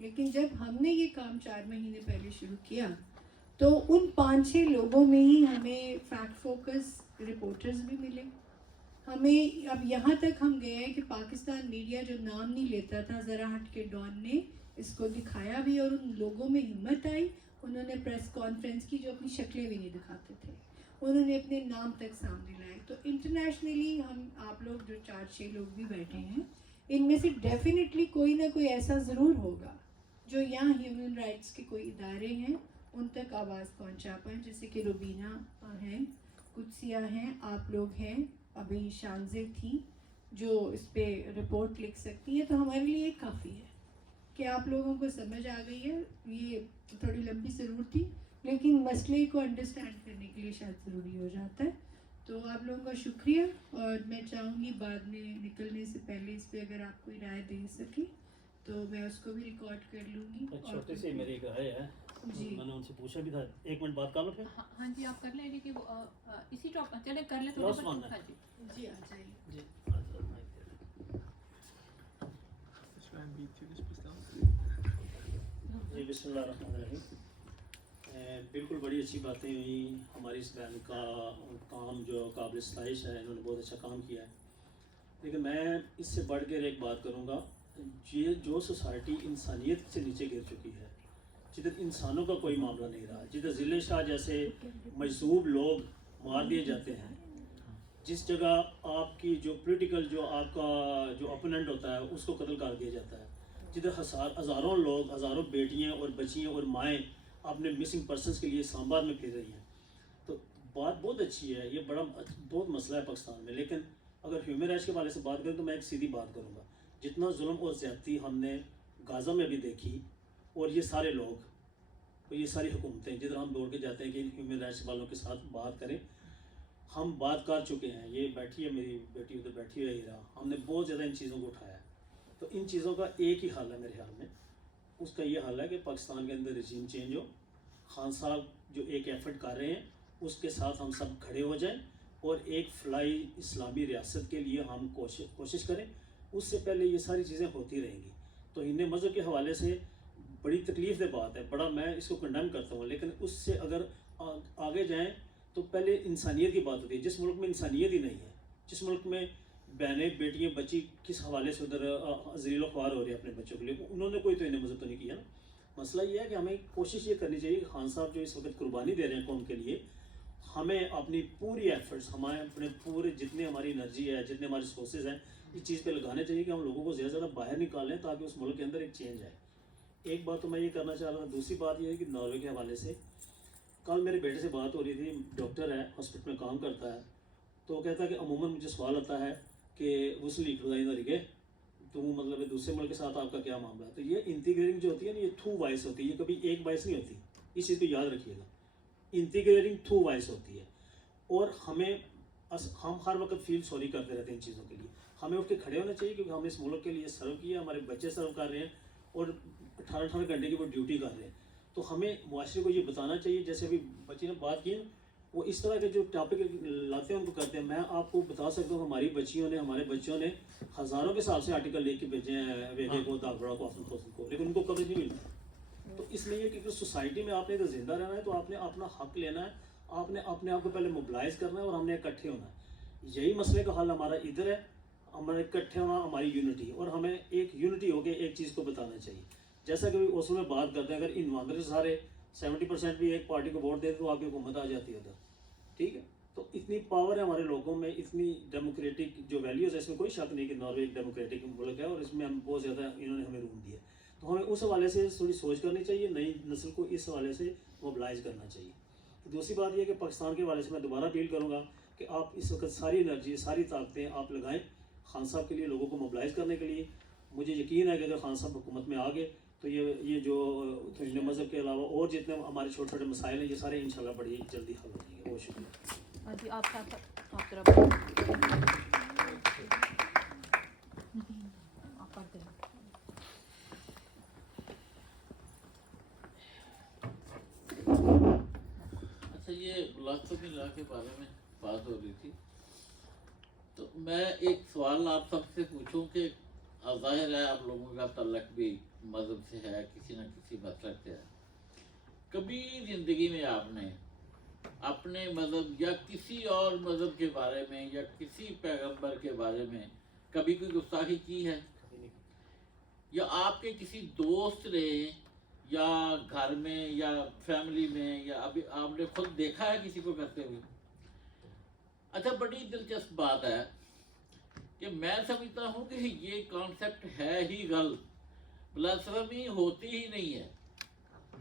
لیکن جب ہم نے یہ کام 4 مہینے پہلے شروع کیا تو ان 5-6 لوگوں میں ہی ہمیں فیکٹ فوکس رپورٹرز بھی ملے. ہمیں اب یہاں تک ہم گئے ہیں کہ پاکستان میڈیا جو نام نہیں لیتا تھا، ذرا ہٹ کے ڈان نے اس کو دکھایا بھی، اور ان لوگوں میں ہمت آئی، انہوں نے پریس کانفرنس کی جو اپنی شکلیں بھی نہیں دکھاتے تھے، انہوں نے اپنے نام تک سامنے لائے. تو انٹرنیشنلی ہم آپ لوگ جو 4-6 لوگ بھی بیٹھے ہیں، ان میں سے ڈیفینیٹلی کوئی نہ کوئی ایسا ضرور ہوگا جو یہاں ہیومن رائٹس کے کوئی ادارے ہیں ان تک آواز پہنچا پائیں، جیسے کہ روبینہ ہیں، قدسیہ ہیں، آپ لوگ ہیں، ابھی شانزے تھی جو اس پہ رپورٹ لکھ سکتی ہیں. تو ہمارے لیے کافی ہے کہ آپ لوگوں کو سمجھ آ گئی ہے. یہ تھوڑی لمبی ضرور تھی لیکن مسئلے کو انڈرسٹینڈ کرنے کے لیے شاید ضروری ہو جاتا ہے. تو آپ لوگوں کا شکریہ، اور میں چاہوں گی بعد میں نکلنے سے پہلے اس پہ اگر آپ کوئی رائے دے سکیں تو میں اس کو بھی ریکارڈ کر لوں گی. چھوٹی سی میری ایک رائے ہے، جی میں نے ان سے پوچھا بھی تھا. 1 منٹ بات کر لو پھر. ہاں جی آپ کر لیں کہ اسی ٹاپک چلے کر لیں لاسٹ ون ہے. جی آ جائیے. جی جی بسم اللہ الرحمن الرحیم. بالکل بڑی اچھی باتیں ہوئی. ہماری اس بینک کا کام جو قابل ستائش ہے، انہوں نے بہت اچھا کام کیا ہے. لیکن میں اس سے بڑھ کر ایک بات کروں گا. یہ جو سوسائٹی انسانیت سے نیچے گر چکی ہے، جدھر انسانوں کا کوئی معاملہ نہیں رہا، جدھر ضلع شاہ جیسے مجذوب لوگ مار دیے جاتے ہیں، جس جگہ آپ کی جو پولیٹیکل جو آپ کا جو اپوننٹ ہوتا ہے اس کو قتل کر دیا جاتا ہے، جدھر ہزاروں لوگ، ہزاروں بیٹیاں اور بچیاں اور مائیں اپنے مسنگ پرسنس کے لیے اسلام آباد میں پھر رہی ہیں. تو بات بہت اچھی ہے، یہ بہت مسئلہ ہے پاکستان میں. لیکن اگر ہیومن رائٹس کے حوالے سے بات کریں تو میں ایک سیدھی بات کروں گا. جتنا ظلم اور زیادتی ہم نے غازہ میں بھی دیکھی، اور یہ سارے لوگ اور یہ ساری حکومتیں جدھر ہم دوڑ کے جاتے ہیں کہ ہیومن رائٹس والوں کے ساتھ بات کریں، ہم بات کر چکے ہیں. یہ بیٹھی ہے میری بیٹی ادھر بیٹھی ہے ہیرا، ہم نے بہت زیادہ ان چیزوں کو اٹھایا ہے. تو ان چیزوں کا ایک ہی حل ہے میرے خیال میں. اس کا یہ حل ہے کہ پاکستان کے اندر رجیم چینج ہو. خان صاحب جو ایک ایفرٹ کر رہے ہیں اس کے ساتھ ہم سب کھڑے ہو جائیں، اور ایک فلاحی اسلامی ریاست کے لیے ہم کوشش کریں. اس سے پہلے یہ ساری چیزیں ہوتی رہیں گی. تو ہند مذہب کے حوالے سے بڑی تکلیف دہ بات ہے، بڑا میں اس کو کنڈیم کرتا ہوں. لیکن اس سے اگر آگے جائیں تو پہلے انسانیت کی بات ہوتی ہے. جس ملک میں انسانیت ہی نہیں ہے، جس ملک میں بہنیں بیٹیاں بچی کس حوالے سے ادھر ذلیل و خوار ہو رہی ہے اپنے بچوں کے لیے، انہوں نے کوئی تو انہیں مذہب تو نہیں کیا نا. مسئلہ یہ ہے کہ ہمیں کوشش یہ کرنی چاہیے کہ خان صاحب جو اس وقت قربانی دے رہے ہیں قوم کے لیے، ہمیں اپنی پوری ایفرٹس، ہمارے اپنے پورے جتنے ہماری انرجی ہے، جتنے ہمارے ریسورسز ہیں، اس چیز پہ لگانے چاہیے کہ ہم لوگوں کو زیادہ زیادہ باہر نکالیں تاکہ اس ملک کے اندر ایک چینج آئے. ایک بات تو میں یہ کرنا چاہ رہا تھا. دوسری بات یہ ہے کہ ناروے کے حوالے سے کل میرے بیٹے سے بات ہو رہی تھی. ڈاکٹر ہے، ہاسپٹل میں کام کرتا ہے. تو وہ کہتا ہے کہ عموماً مجھے سوال آتا ہے کہ وصلی کھلائیں نہ رکھے تو مطلب دوسرے ملک کے ساتھ آپ کا کیا معاملہ ہے. تو یہ انٹیگریٹنگ جو ہوتی ہے نا، یہ تھرو وائس ہوتی ہے، یہ کبھی ایک وائس نہیں ہوتی. اس چیز کو یاد رکھیے گا. انٹیگریٹنگ تھرو وائس ہوتی ہے. اور ہم ہر وقت فیل سوری کرتے رہتے ہیں ان چیزوں کے لیے. ہمیں اٹھ کے کھڑے ہونا چاہیے کیونکہ ہم اس ملک کے لیے سرو کیا، ہمارے بچے سرو کر رہے ہیں اور 18 گھنٹے کی وہ ڈیوٹی کر رہے ہیں. تو ہمیں معاشرے کو یہ بتانا چاہیے. جیسے ابھی بچے نے بات کی، وہ اس طرح کے جو ٹاپک لاتے ہیں ان کو کرتے ہیں. میں آپ کو بتا سکتا ہوں ہماری بچیوں نے، ہمارے بچوں نے ہزاروں کے سال سے آرٹیکل لے کے بھیجے ہیں ویگے کو، داغبڑا کو، آفن کوسن کو، لیکن ان کو کبھی نہیں ملتا. تو اس لیے کہ سوسائٹی میں آپ نے تو زندہ رہنا ہے تو آپ نے اپنا حق لینا ہے. آپ نے اپنے آپ کو پہلے موبلائز کرنا ہے اور ہم نے اکٹھے ہونا ہے. یہی مسئلے کا حل ہمارا ادھر ہے. ہمارے اکٹھے ہونا، ہماری یونٹی، اور ہمیں ایک یونٹی ہو کے ایک چیز کو بتانا چاہیے. جیسا کہ اصول میں بات کرتے ہیں، اگر ان معاملے سارے 70% بھی ایک پارٹی کو ووٹ دے تو آپ کی حکومت آ جاتی ہے ادھر. ٹھیک ہے. تو اتنی پاور ہے ہمارے لوگوں میں، اتنی ڈیموکریٹک جو ویلیوز ہے، اس میں کوئی شک نہیں کہ ناروے ایک ڈیموکریٹک ملک ہے اور اس میں ہم بہت زیادہ انہوں نے ہمیں روم دیا. تو ہمیں اس حوالے سے تھوڑی سوچ کرنی چاہیے، نئی نسل کو اس حوالے سے موبلائز کرنا چاہیے. دوسری بات یہ کہ پاکستان کے حوالے سے میں دوبارہ اپیل کروں گا کہ آپ اس وقت ساری انرجی، ساری طاقتیں آپ لگائیں خان صاحب کے لیے، لوگوں کو موبلائز کرنے کے لیے. مجھے یقین ہے کہ اگر خان صاحب حکومت میں آ گئے تو یہ جو ہند مذہب کے علاوہ اور جتنے ہمارے چھوٹے چھوٹے مسائل ہیں، یہ سارے انشاءاللہ بڑی جلدی حل ہو جائیں گے. بہت شکریہ. جی آپ اچھا، یہ لاکھوں کی لا کے بارے میں بات ہو رہی تھی، تو میں ایک سوال آپ سب سے پوچھوں کہ ظاہر ہے آپ لوگوں کا تعلق بھی مذہب سے ہے، کسی نہ کسی مسلک سے ہے. کبھی زندگی میں آپ نے اپنے مذہب یا کسی اور مذہب کے بارے میں یا کسی پیغمبر کے بارے میں کبھی کوئی گستاخی کی ہے؟ یا آپ کے کسی دوست نے یا گھر میں یا فیملی میں یا ابھی آپ نے خود دیکھا ہے کسی کو کرتے ہوئے؟ اچھا، بڑی دلچسپ بات ہے کہ میں سمجھتا ہوں کہ یہ کانسیپٹ ہے ہی غلط. بلاسفمی ہوتی ہی نہیں ہے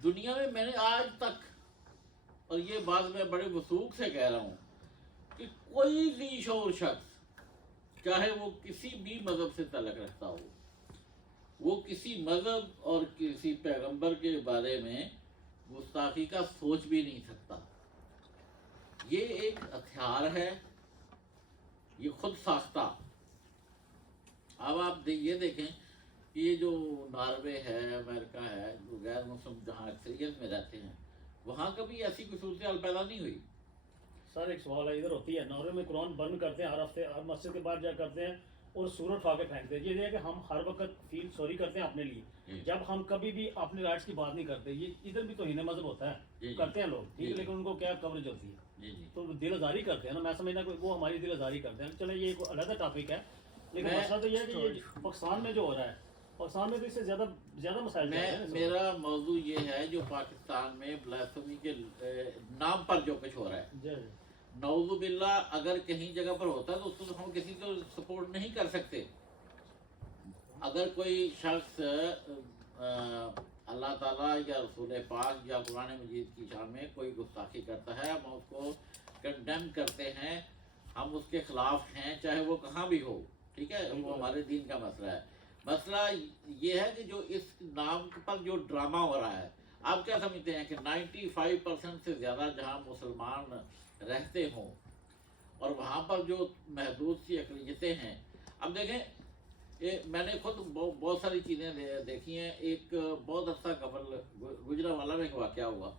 دنیا میں. میں نے آج تک، اور یہ بات میں بڑے وثوق سے کہہ رہا ہوں، کہ کوئی ذی شعور شخص چاہے وہ کسی بھی مذہب سے تعلق رکھتا ہو، وہ کسی مذہب اور کسی پیغمبر کے بارے میں گستاخی کا سوچ بھی نہیں سکتا. یہ ایک ہتھیار ہے، یہ خود ساختہ. اب آپ یہ دیکھیں کہ یہ جو ناروے ہے، امریکہ ہے، جو غیر مسلم جہاں اکثریت میں رہتے ہیں، وہاں کبھی ایسی کوئی صورتحال پیدا نہیں ہوئی. سر ایک سوال ہے، ادھر ہوتی ہے ناروے میں قرآن برن کرتے ہیں ہر ہفتے، ہر مسجد کے باہر جا کرتے ہیں اور سورت اٹھا کے پھینکتے ہیں. یہ ہے کہ ہم ہر وقت فیل سوری کرتے ہیں اپنے لیے، جب ہم کبھی بھی اپنے رائٹس کی بات نہیں کرتے. یہ ادھر بھی توہین مذہب ہوتا ہے، کرتے ہیں لوگ، ٹھیک ہے، لیکن ان کو کیا کوریج ہوتی ہے، تو دل آزاری کرتے ہیں نا. میں سمجھنا کہ وہ ہماری دل آزاری کرتے ہیں. چلے یہ ایک علیحدہ ٹاپک ہے، لیکن مسئلہ تو یہ ہے کہ یہ پاکستان میں جو ہو رہا ہے، پاکستان میں تو اس سے زیادہ مسائل ہیں. میرا موضوع یہ ہے جو پاکستان میں بلاسفمی کے نام پر جو کچھ ہو رہا ہے، نعوذ باللہ اگر کہیں جگہ پر ہوتا ہے تو اس کو ہم کسی کو سپورٹ نہیں کر سکتے. اگر کوئی شخص اللہ تعالیٰ یا رسول پاک یا قرآن مجید کی شان میں کوئی گستاخی کرتا ہے، ہم اس کو کنڈیم کرتے ہیں، ہم اس کے خلاف ہیں، چاہے وہ کہاں بھی ہو. ٹھیک ہے، وہ ہمارے دین کا مسئلہ ہے. مسئلہ یہ ہے کہ جو اس نام پر جو ڈرامہ ہو رہا ہے، آپ کیا سمجھتے ہیں کہ 95% سے زیادہ جہاں مسلمان رہتے ہوں اور وہاں پر جو محدود سی اقلیتیں ہیں. اب دیکھیں، میں نے خود بہت ساری چیزیں دیکھی ہیں. ایک بہت عرصہ قبل گجرانوالہ میں ایک واقعہ ہوا،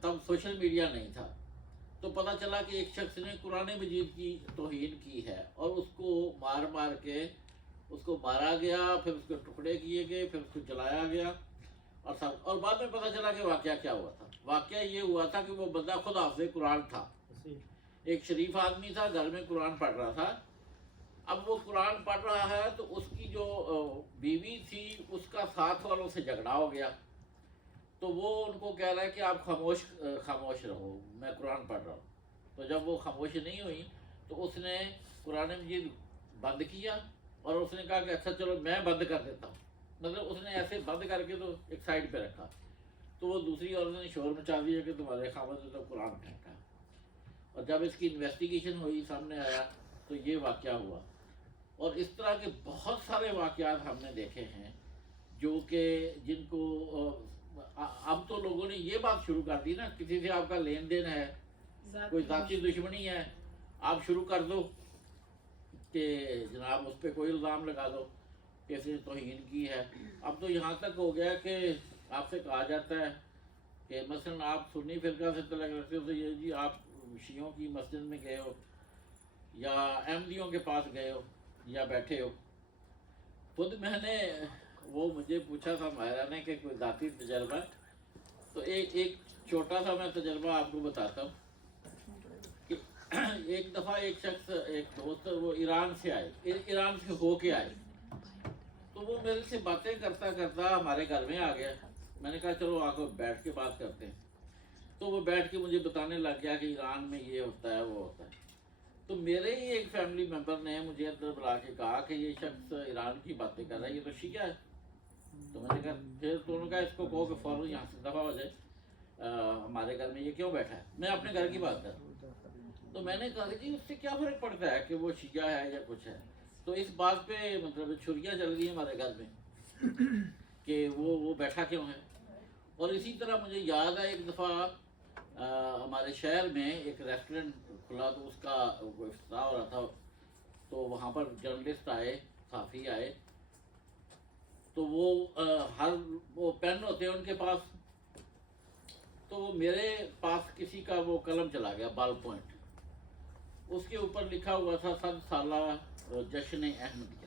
تب سوشل میڈیا نہیں تھا، تو پتہ چلا کہ ایک شخص نے قرآن مجید کی توہین کی ہے اور اس کو مار کے اس کو مارا گیا، پھر اس کے ٹکڑے کیے گئے، پھر اس کو جلایا گیا اور بعد میں پتہ چلا کہ واقعہ کیا ہوا تھا. واقعہ یہ ہوا تھا کہ وہ بندہ خود حافظ قرآن تھا، ایک شریف آدمی تھا، گھر میں قرآن پڑھ رہا تھا. اب وہ قرآن پڑھ رہا ہے تو اس کی جو بیوی تھی اس کا ساتھ والوں سے جھگڑا ہو گیا، تو وہ ان کو کہہ رہا ہے کہ آپ خاموش رہو، میں قرآن پڑھ رہا ہوں. تو جب وہ خاموش نہیں ہوئی تو اس نے قرآن مجید بند کیا اور اس نے کہا کہ اچھا چلو میں بند کر دیتا ہوں. مطلب اس نے ایسے بند کر کے تو ایک سائڈ پہ رکھا. تو وہ دوسری عورت نے شور مچا دیا کہ تمہارے خاوند نے تو قرآن پھینکا. اور جب اس کی انویسٹیگیشن ہوئی، سامنے آیا تو یہ واقعہ ہوا. اور اس طرح کے بہت سارے واقعات ہم نے دیکھے ہیں جو کہ جن کو اب تو لوگوں نے یہ بات شروع کر دی نا، کسی سے آپ کا لین دین ہے، کوئی ذاتی دشمنی ہے، آپ شروع کر دو کہ جناب اس پہ کوئی الزام لگا دو کہ اس نے توہین کی ہے. اب تو یہاں تک ہو گیا کہ آپ سے کہا جاتا ہے کہ مثلاً آپ سنی فرقہ سے تعلق رکھتے ہو تو یہ جی آپ شیعوں کی مسجد میں گئے ہو یا احمدیوں کے پاس گئے ہو یا بیٹھے ہو. خود میں نے وہ مجھے پوچھا تھا ماہرہ نے کہ کوئی ذاتی تجربہ، تو ایک چھوٹا سا میں تجربہ آپ کو بتاتا ہوں. کہ ایک دفعہ ایک شخص، ایک دوست، وہ ایران سے ہو کے آئے، تو وہ میرے سے باتیں کرتا کرتا ہمارے گھر میں آ گیا. میں نے کہا چلو آ کو بیٹھ کے بات کرتے ہیں. تو وہ بیٹھ کے مجھے بتانے لگ گیا کہ ایران میں یہ ہوتا ہے وہ ہوتا ہے. تو میرے ہی ایک فیملی ممبر نے مجھے اندر بلا کے کہا کہ یہ شخص ایران کی باتیں کر رہا ہے، یہ تو شیعہ ہے. تو میں نے کہا پھر تو انہوں نے کہا اس کو کہو کہ فوراً یہاں سے دفعہ ہو جائے، ہمارے گھر میں یہ کیوں بیٹھا ہے، میں اپنے گھر کی بات کر رہا ہوں. تو میں نے کہا کہ جی اس سے کیا فرق پڑتا ہے کہ وہ شیعہ ہے یا کچھ ہے. تو اس بات پہ مطلب چھریاں چل گئی ہمارے گھر میں کہ وہ بیٹھا کیوں ہے. اور اسی طرح مجھے یاد ہے ایک دفعہ ہمارے شہر میں ایک ریسٹورنٹ کھلا، تو اس کا وہ افتتاح ہو رہا تھا، تو وہاں پر جرنلسٹ آئے، صحافی آئے، تو وہ پین ہوتے ہیں ان کے پاس، تو وہ میرے پاس کسی کا وہ قلم چلا گیا بال پوائنٹ، اس کے اوپر لکھا ہوا تھا 100 سالہ جشن احمدیہ.